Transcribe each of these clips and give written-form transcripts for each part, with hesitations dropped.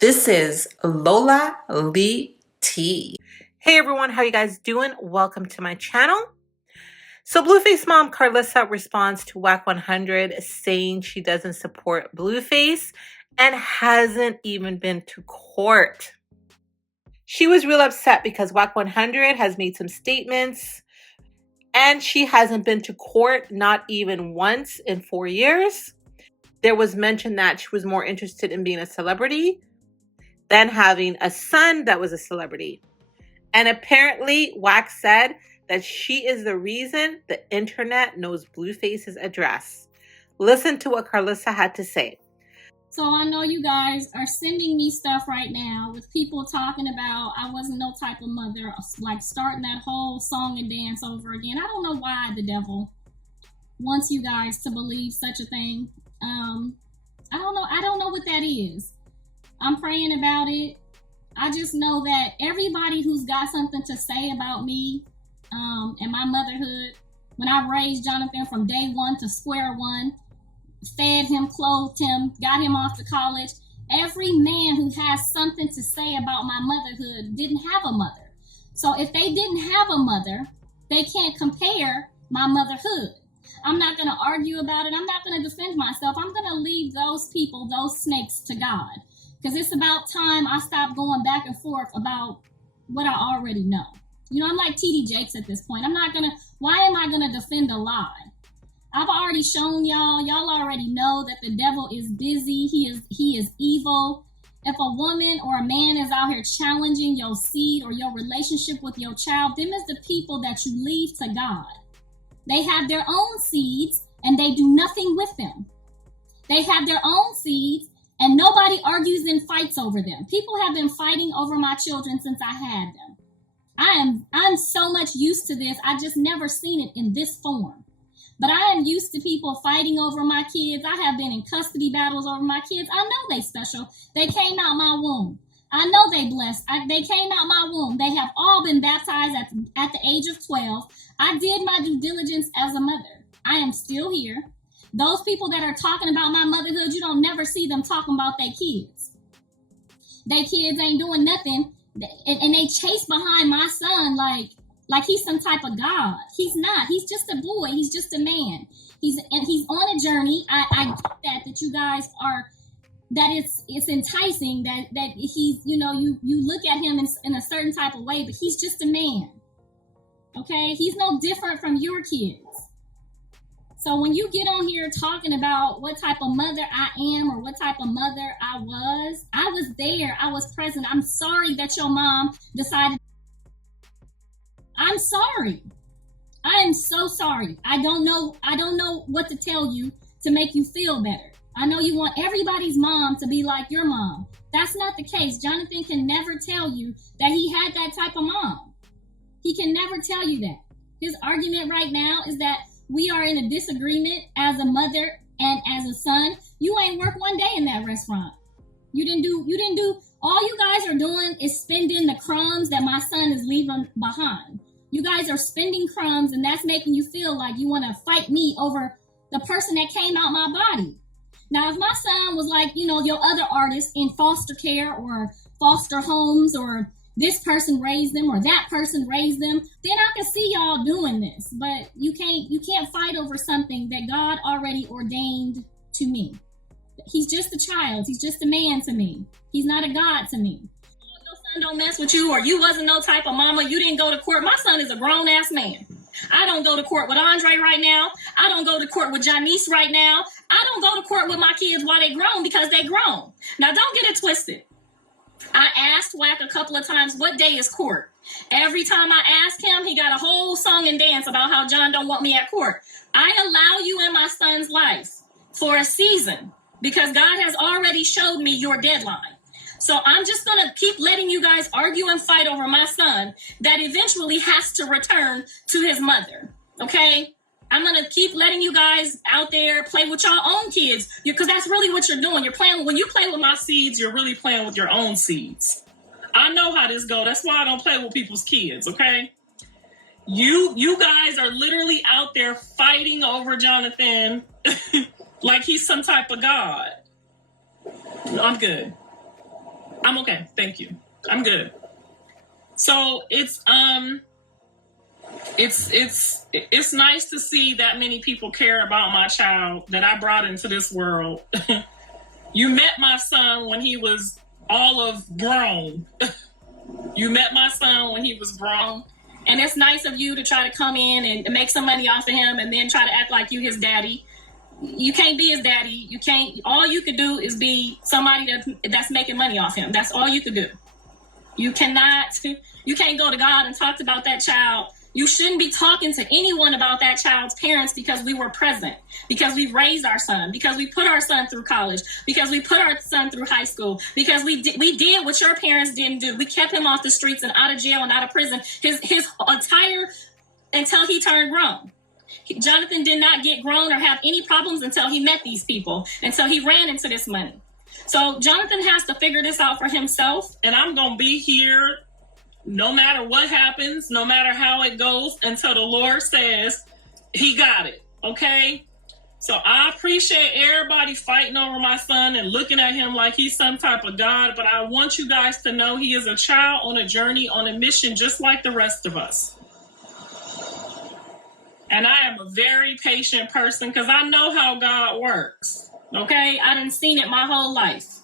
This is Lola Lee T. Hey everyone, how you guys doing? Welcome to my channel. So BlueFace mom Karlissa responds to Wack100 saying she doesn't support BlueFace and hasn't even been to court. She was real upset because Wack100 has made some statements and she hasn't been to court, not even once in 4 years. There was mention that she was more interested in being a celebrity than having a son that was a celebrity. And apparently Wack said that she is the reason the internet knows BlueFace's address. Listen to what Karlissa had to say. So I know you guys are sending me stuff right now with people talking about I wasn't no type of mother, like starting that whole song and dance over again. I don't know why the devil wants you guys to believe such a thing. I don't know what that is. I'm praying about it. I just know that everybody who's got something to say about me and my motherhood, when I raised Jonathan from day one to square one, fed him, clothed him, got him off to college, every man who has something to say about my motherhood didn't have a mother. So if they didn't have a mother, they can't compare my motherhood. I'm not going to argue about it. I'm not going to defend myself. I'm going to leave those people, those snakes, to God. Because it's about time I stop going back and forth about what I already know. You know, I'm like TD Jakes at this point. Why am I going to defend a lie? I've already shown y'all already know that the devil is busy. He is evil. If a woman or a man is out here challenging your seed or your relationship with your child, them is the people that you leave to God. They have their own seeds and they do nothing with them. They have their own seeds and nobody argues and fights over them. People have been fighting over my children since I had them. I'm so much used to this. I just never seen it in this form. But I am used to people fighting over my kids. I have been in custody battles over my kids. I know they special. They came out my womb. I know they blessed. They came out my womb. They have all been baptized at the age of 12. I did my due diligence as a mother. I am still here. Those people that are talking about my motherhood, you don't never see them talking about their kids. Their kids ain't doing nothing. And they chase behind my son like he's some type of God. He's not. He's just a boy. He's just a man. He's on a journey. I get that you guys are, that it's enticing that he's, you know, you look at him in a certain type of way, but he's just a man. Okay? He's no different from your kids. So when you get on here talking about what type of mother I am or what type of mother I was there. I was present. I'm sorry that your mom decided. I'm sorry. I am so sorry. I don't know what to tell you to make you feel better. I know you want everybody's mom to be like your mom. That's not the case. Jonathan can never tell you that he had that type of mom. He can never tell you that. His argument right now is that we are in a disagreement as a mother and as a son. You ain't worked one day in that restaurant. You didn't do, all you guys are doing is spending the crumbs that my son is leaving behind. You guys are spending crumbs and that's making you feel like you want to fight me over the person that came out my body. Now, if my son was like, you know, your other artists in foster care or foster homes, or this person raised them or that person raised them, then I can see y'all doing this. But you can't fight over something that God already ordained to me. He's just a child. He's just a man to me. He's not a God to me. Your son don't mess with you, or you wasn't no type of mama. You didn't go to court. My son is a grown-ass man. I don't go to court with Andre right now. I don't go to court with Janice right now. I don't go to court with my kids while they grown because they grown. Now, don't get it twisted. I asked Wack a couple of times, what day is court? Every time I asked him, he got a whole song and dance about how John don't want me at court. I allow you in my son's life for a season because God has already showed me your deadline. So I'm just going to keep letting you guys argue and fight over my son that eventually has to return to his mother. Okay? I'm going to keep letting you guys out there play with your own kids because that's really what you're doing. You're playing, when you play with my seeds, you're really playing with your own seeds. I know how this goes. That's why I don't play with people's kids, okay? You guys are literally out there fighting over Jonathan like he's some type of God. I'm good. I'm okay. Thank you. I'm good. So it's nice to see that many people care about my child that I brought into this world. You met my son when he was all of grown. You met my son when he was grown. And it's nice of you to try to come in and make some money off of him and then try to act like you his daddy. You can't be his daddy. You can't. All you could do is be somebody that's making money off him. That's all you could do. You cannot. You can't go to God and talk about that child. You shouldn't be talking to anyone about that child's parents because we were present, because we raised our son, because we put our son through college, because we put our son through high school, because we did what your parents didn't do. We kept him off the streets and out of jail and out of prison his entire until he turned grown. Jonathan did not get grown or have any problems until he met these people, until he ran into this money. So Jonathan has to figure this out for himself. And I'm going to be here no matter what happens, no matter how it goes, until the Lord says he got it. Okay? So I appreciate everybody fighting over my son and looking at him like he's some type of God. But I want you guys to know he is a child on a journey, on a mission, just like the rest of us. And I am a very patient person because I know how God works. Okay? I done seen it my whole life.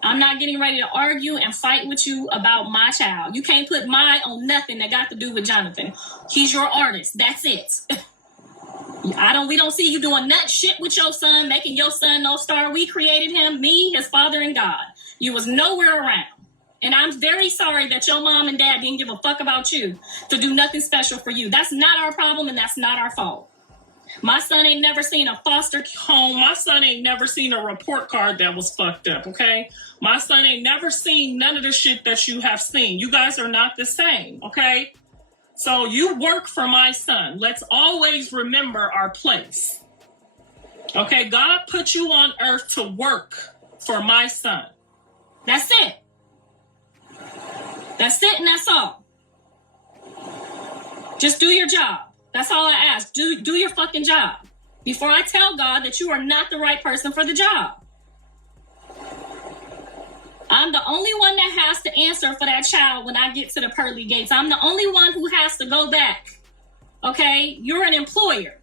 I'm not getting ready to argue and fight with you about my child. You can't put mine on nothing that got to do with Jonathan. He's your artist. That's it. We don't see you doing nut shit with your son, making your son no star. We created him, me, his father, and God. You was nowhere around. And I'm very sorry that your mom and dad didn't give a fuck about you to do nothing special for you. That's not our problem and that's not our fault. My son ain't never seen a foster home. My son ain't never seen a report card that was fucked up, okay? My son ain't never seen none of the shit that you have seen. You guys are not the same, okay? So you work for my son. Let's always remember our place. Okay, God put you on earth to work for my son. That's it. That's it and that's all. Just do your job. That's all I ask. Do your fucking job before I tell God that you are not the right person for the job. I'm the only one that has to answer for that child when I get to the pearly gates. I'm the only one who has to go back. Okay? You're an employer.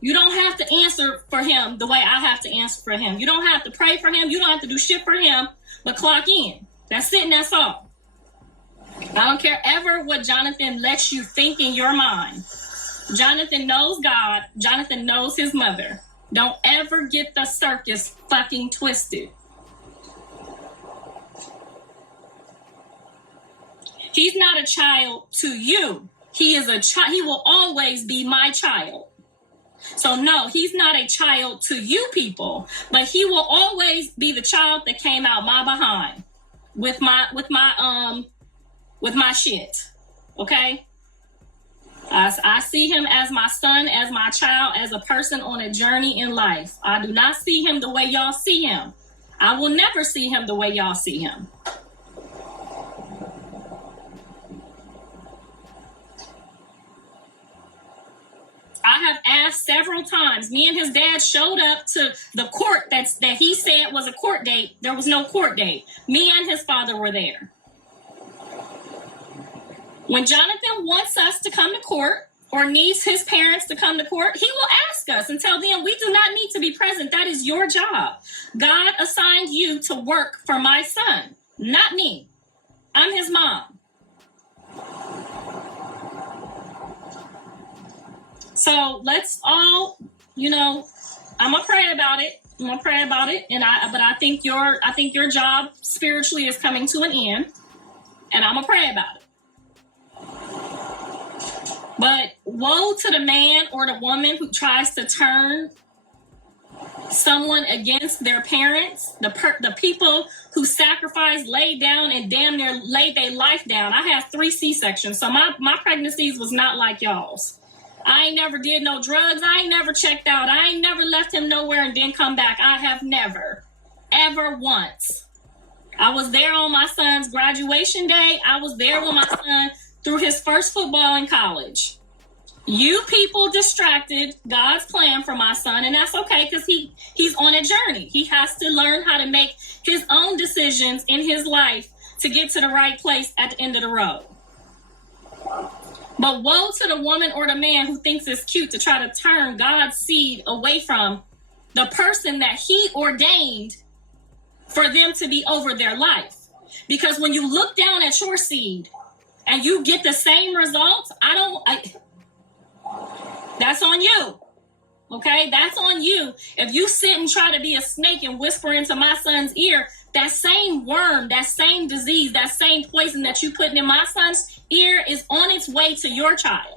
You don't have to answer for him the way I have to answer for him. You don't have to pray for him. You don't have to do shit for him, but clock in. That's it and that's all. I don't care ever what Jonathan lets you think in your mind. Jonathan knows God. Jonathan knows his mother. Don't ever get the circus fucking twisted. He's not a child to you. He is a child. He will always be my child. So no, he's not a child to you people, but he will always be the child that came out my behind with my shit. Okay? I see him as my son, as my child, as a person on a journey in life. I do not see him the way y'all see him. I will never see him the way y'all see him. I have asked several times. Me and his dad showed up to the court that he said was a court date. There was no court date. Me and his father were there. When Jonathan wants us to come to court or needs his parents to come to court, he will ask us and tell them, we do not need to be present. That is your job. God assigned you to work for my son, not me. I'm his mom. So let's all, I'm gonna pray about it. But I think your job spiritually is coming to an end, and I'm gonna pray about it. But woe to the man or the woman who tries to turn someone against their parents, the people who sacrificed, laid down, and damn near laid their life down. I had 3 C-sections, so my pregnancies was not like y'all's. I ain't never did no drugs. I ain't never checked out. I ain't never left him nowhere and then come back. I have never, ever once. I was there on my son's graduation day. I was there with my son through his first football in college. You people distracted God's plan for my son, and that's okay because he's on a journey. He has to learn how to make his own decisions in his life to get to the right place at the end of the road. But woe to the woman or the man who thinks it's cute to try to turn God's seed away from the person that he ordained for them to be over their life. Because when you look down at your seed and you get the same results, that's on you. Okay? That's on you. If you sit and try to be a snake and whisper into my son's ear, that same worm, that same disease, that same poison that you putting in my son's ear is on its way to your child.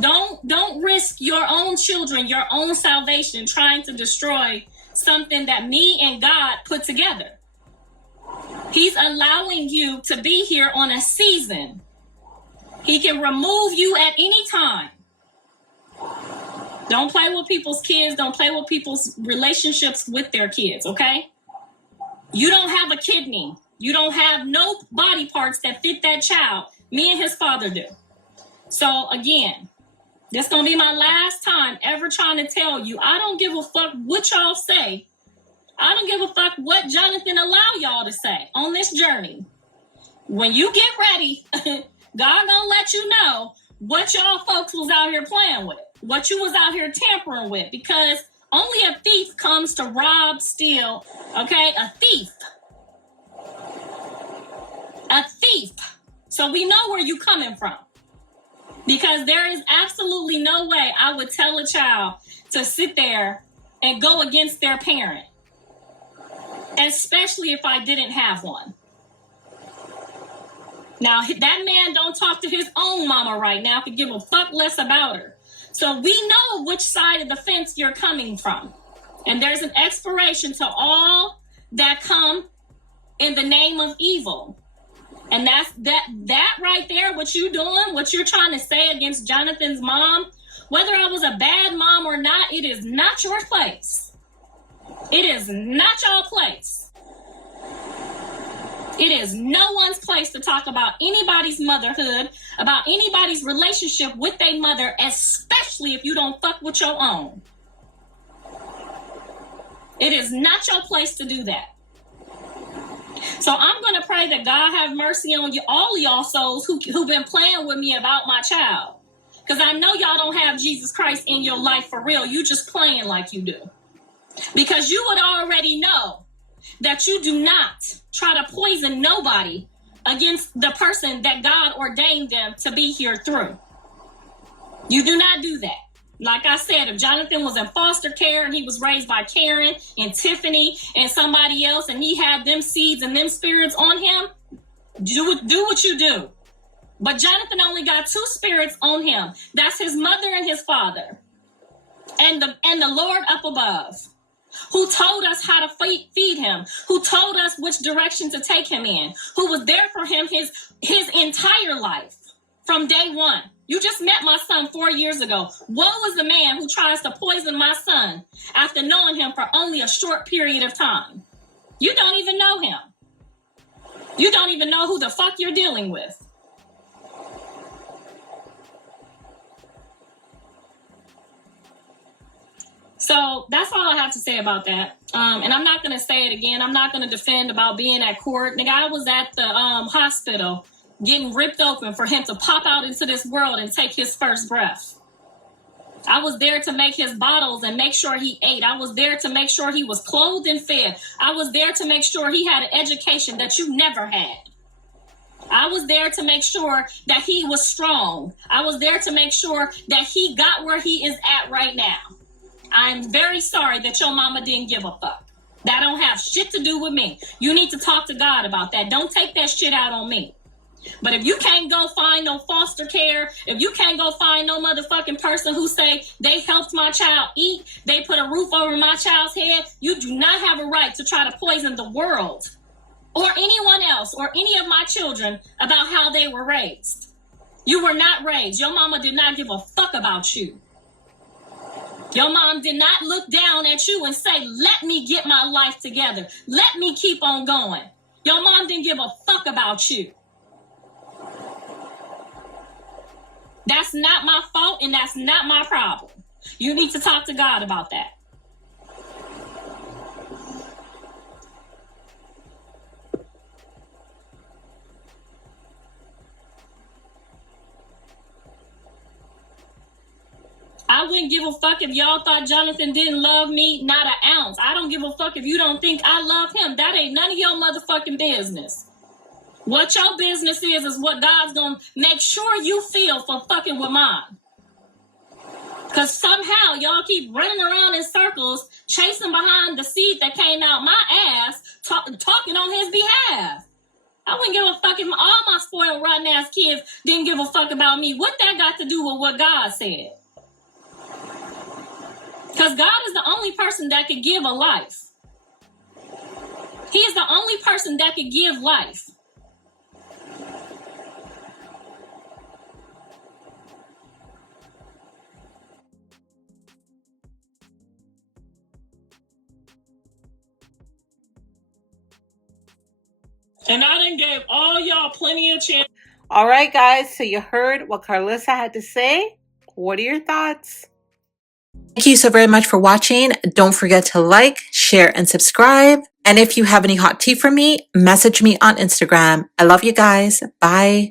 Don't risk your own children, your own salvation, trying to destroy something that me and God put together. He's allowing you to be here on a season. He can remove you at any time. Don't play with people's kids. Don't play with people's relationships with their kids, okay? You don't have a kidney. You don't have no body parts that fit that child. Me and his father do. So again, this is going to be my last time ever trying to tell you, I don't give a fuck what y'all say. I don't give a fuck what Jonathan allow y'all to say on this journey. When you get ready, God gonna let you know what y'all folks was out here playing with, what you was out here tampering with, because only a thief comes to rob, steal, okay? A thief. A thief. So we know where you coming from. Because there is absolutely no way I would tell a child to sit there and go against their parent. Especially if I didn't have one. Now, that man don't talk to his own mama right now, could give a fuck less about her. So we know which side of the fence you're coming from. And there's an expiration to all that come in the name of evil. And that's that right there, what you doing, what you're trying to say against Jonathan's mom, whether I was a bad mom or not, it is not your place. It is not your place. It is no one's place to talk about anybody's motherhood, about anybody's relationship with their mother, especially if you don't fuck with your own. It is not your place to do that. So I'm going to pray that God have mercy on you, all of y'all souls who've been playing with me about my child. Because I know y'all don't have Jesus Christ in your life for real. You just playing like you do. Because you would already know that you do not try to poison nobody against the person that God ordained them to be here through. You do not do that. Like I said, if Jonathan was in foster care and he was raised by Karen and Tiffany and somebody else and he had them seeds and them spirits on him, do what you do. But Jonathan only got 2 spirits on him. That's his mother and his father. And the Lord up above, who told us how to feed him, who told us which direction to take him in, who was there for him his entire life from day one. You just met my son 4 years ago. Woe is the man who tries to poison my son after knowing him for only a short period of time. You don't even know him. You don't even know who the fuck you're dealing with. So that's all I have to say about that. And I'm not going to say it again. I'm not going to defend about being at court. The guy was at the hospital getting ripped open for him to pop out into this world and take his first breath. I was there to make his bottles and make sure he ate. I was there to make sure he was clothed and fed. I was there to make sure he had an education that you never had. I was there to make sure that he was strong. I was there to make sure that he got where he is at right now. I'm very sorry that your mama didn't give a fuck. That don't have shit to do with me. You need to talk to God about that. Don't take that shit out on me. But if you can't go find no foster care, if you can't go find no motherfucking person who say they helped my child eat, they put a roof over my child's head, you do not have a right to try to poison the world or anyone else or any of my children about how they were raised. You were not raised. Your mama did not give a fuck about you. Your mom did not look down at you and say, let me get my life together. Let me keep on going. Your mom didn't give a fuck about you. That's not my fault, and that's not my problem. You need to talk to God about that. I wouldn't give a fuck if y'all thought Jonathan didn't love me, not an ounce. I don't give a fuck if you don't think I love him. That ain't none of your motherfucking business. What your business is what God's gonna make sure you feel for fucking with mine. Because somehow y'all keep running around in circles, chasing behind the seed that came out my ass, talking on his behalf. I wouldn't give a fuck if all my spoiled, rotten ass kids didn't give a fuck about me. What that got to do with what God said? Because God is the only person that could give a life. He is the only person that could give life. And I done gave all y'all plenty of chance. All right, guys. So you heard what Karlissa had to say. What are your thoughts? Thank you so very much for watching. Don't forget to like, share, and subscribe. And if you have any hot tea for me, message me on Instagram. I love you guys. Bye.